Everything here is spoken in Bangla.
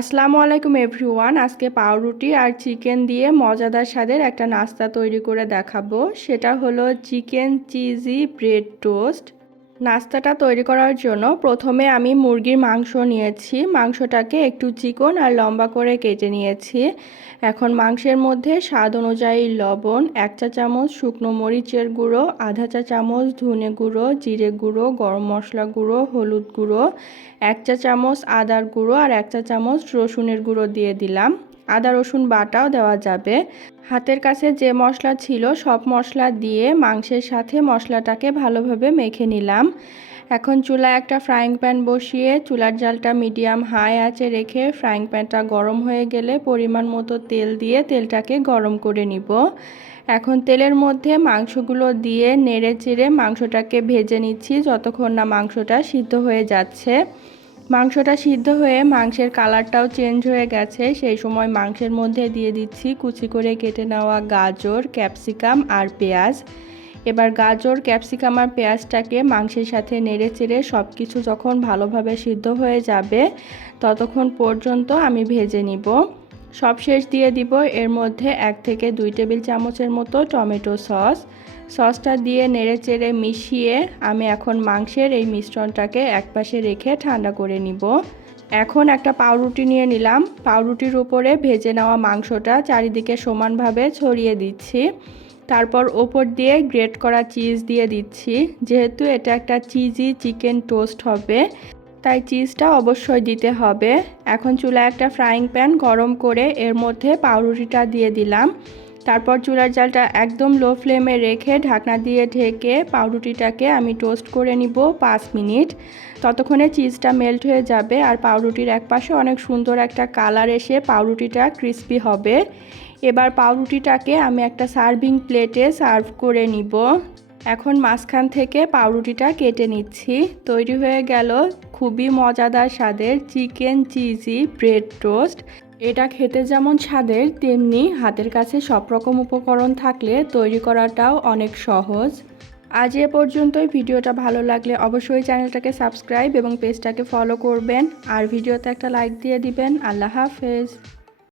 আসসালামু আলাইকুম এভরিওয়ান। আজকে পাউরুটি আর চিকেন দিয়ে মজাদার স্বাদের একটা নাস্তা তৈরি করে দেখাবো। সেটা হলো চিকেন চিজি ব্রেড টোস্ট। নাস্তাটা তৈরি করার জন্য প্রথমে আমি মুরগির মাংস নিয়েছি। মাংসটাকে একটু চিকন আর লম্বা করে কেটে নিয়েছি। এখন মাংসের মধ্যে স্বাদ অনুযায়ী লবণ, এক চা চামচ শুকনো মরিচের গুঁড়ো, আধা চা চামচ ধনে গুঁড়ো, জিরে গুঁড়ো, গরম মশলা গুঁড়ো, হলুদ গুঁড়ো, এক চা চামচ আদার গুঁড়ো আর এক চা চামচ রসুনের গুঁড়ো দিয়ে দিলাম। আদা, রসুন বাটাও দেওয়া যাবে। হাতের কাছে যে মশলা ছিল, সব মশলা দিয়ে মাংসের সাথে মশলাটাকে ভালোভাবে মেখে নিলাম। এখন চুলায় একটা ফ্রাইং প্যান বসিয়ে চুলার জালটা মিডিয়াম হাই আঁচে রেখে ফ্রাইং প্যানটা গরম হয়ে গেলে পরিমাণ মতো তেল দিয়ে তেলটাকে গরম করে নিব। এখন তেলের মধ্যে মাংসগুলো দিয়ে নেড়ে চেড়ে মাংসটাকে ভেজে নিচ্ছি, যতক্ষণ না মাংসটা সিদ্ধ হয়ে যাচ্ছে। মাংসটা সিদ্ধ হয়ে মাংসের কালারটাও চেঞ্জ হয়ে গেছে। সেই সময় মাংসের মধ্যে দিয়ে দিচ্ছি কুচি করে কেটে নেওয়া গাজর, ক্যাপসিকাম আর পেঁয়াজ। এবার গাজর, ক্যাপসিকাম আর পেঁয়াজটাকে মাংসের সাথে নেড়ে চেড়ে সব কিছু যখন ভালোভাবে সিদ্ধ হয়ে যাবে, ততক্ষণ পর্যন্ত আমি ভেজে নিব। সব শেষ দিয়ে দিব এর মধ্যে এক থেকে দুই টেবিল চামচের মতো টমেটো সস। সসটা দিয়ে নেড়ে চেড়ে মিশিয়ে আমি এখন মাংসের এই মিশ্রণটাকে একপাশে রেখে ঠান্ডা করে নিব। এখন একটা পাউরুটি নিয়ে নিলাম। পাউরুটির উপরে ভেজে নেওয়া মাংসটা চারিদিকে সমানভাবে ছড়িয়ে দিচ্ছি। তারপর ওপর দিয়ে গ্রেট করা চিজ দিয়ে দিচ্ছি। যেহেতু এটা একটা চিজি চিকেন টোস্ট হবে তাই চিজটা অবশ্যই দিতে হবে। এখন চুলায় একটা ফ্রাইং প্যান গরম করে এর মধ্যে পাউরুটিটা দিয়ে দিলাম। তারপর চুলার জালটা একদম লো ফ্লেমে রেখে ঢাকনা দিয়ে ঢেকে পাউরুটিটাকে আমি টোস্ট করে নিব পাঁচ মিনিট। ততক্ষণে চিজটা মেল্ট হয়ে যাবে আর পাউরুটির এক পাশে অনেক সুন্দর একটা কালার এসে পাউরুটিটা ক্রিস্পি হবে। এবার পাউরুটিটাকে আমি একটা সার্ভিং প্লেটে সার্ভ করে নিব। এখন মাঝখান থেকে পাউরুটিটা কেটে নিচ্ছি। তৈরি হয়ে গেল খুবই মজাদার স্বাদের চিকেন চিজি ব্রেড টোস্ট। এটা খেতে যেমন স্বাদের, তেমনি হাতের কাছে সব রকম উপকরণ থাকলে তৈরি করাটাও অনেক সহজ। আজ এ পর্যন্তই। ভিডিওটা ভালো লাগলে অবশ্যই চ্যানেলটাকে সাবস্ক্রাইব এবং পেজটাকে ফলো করবেন। আর ভিডিওতে একটা লাইক দিয়ে দিবেন। আল্লাহ হাফেজ।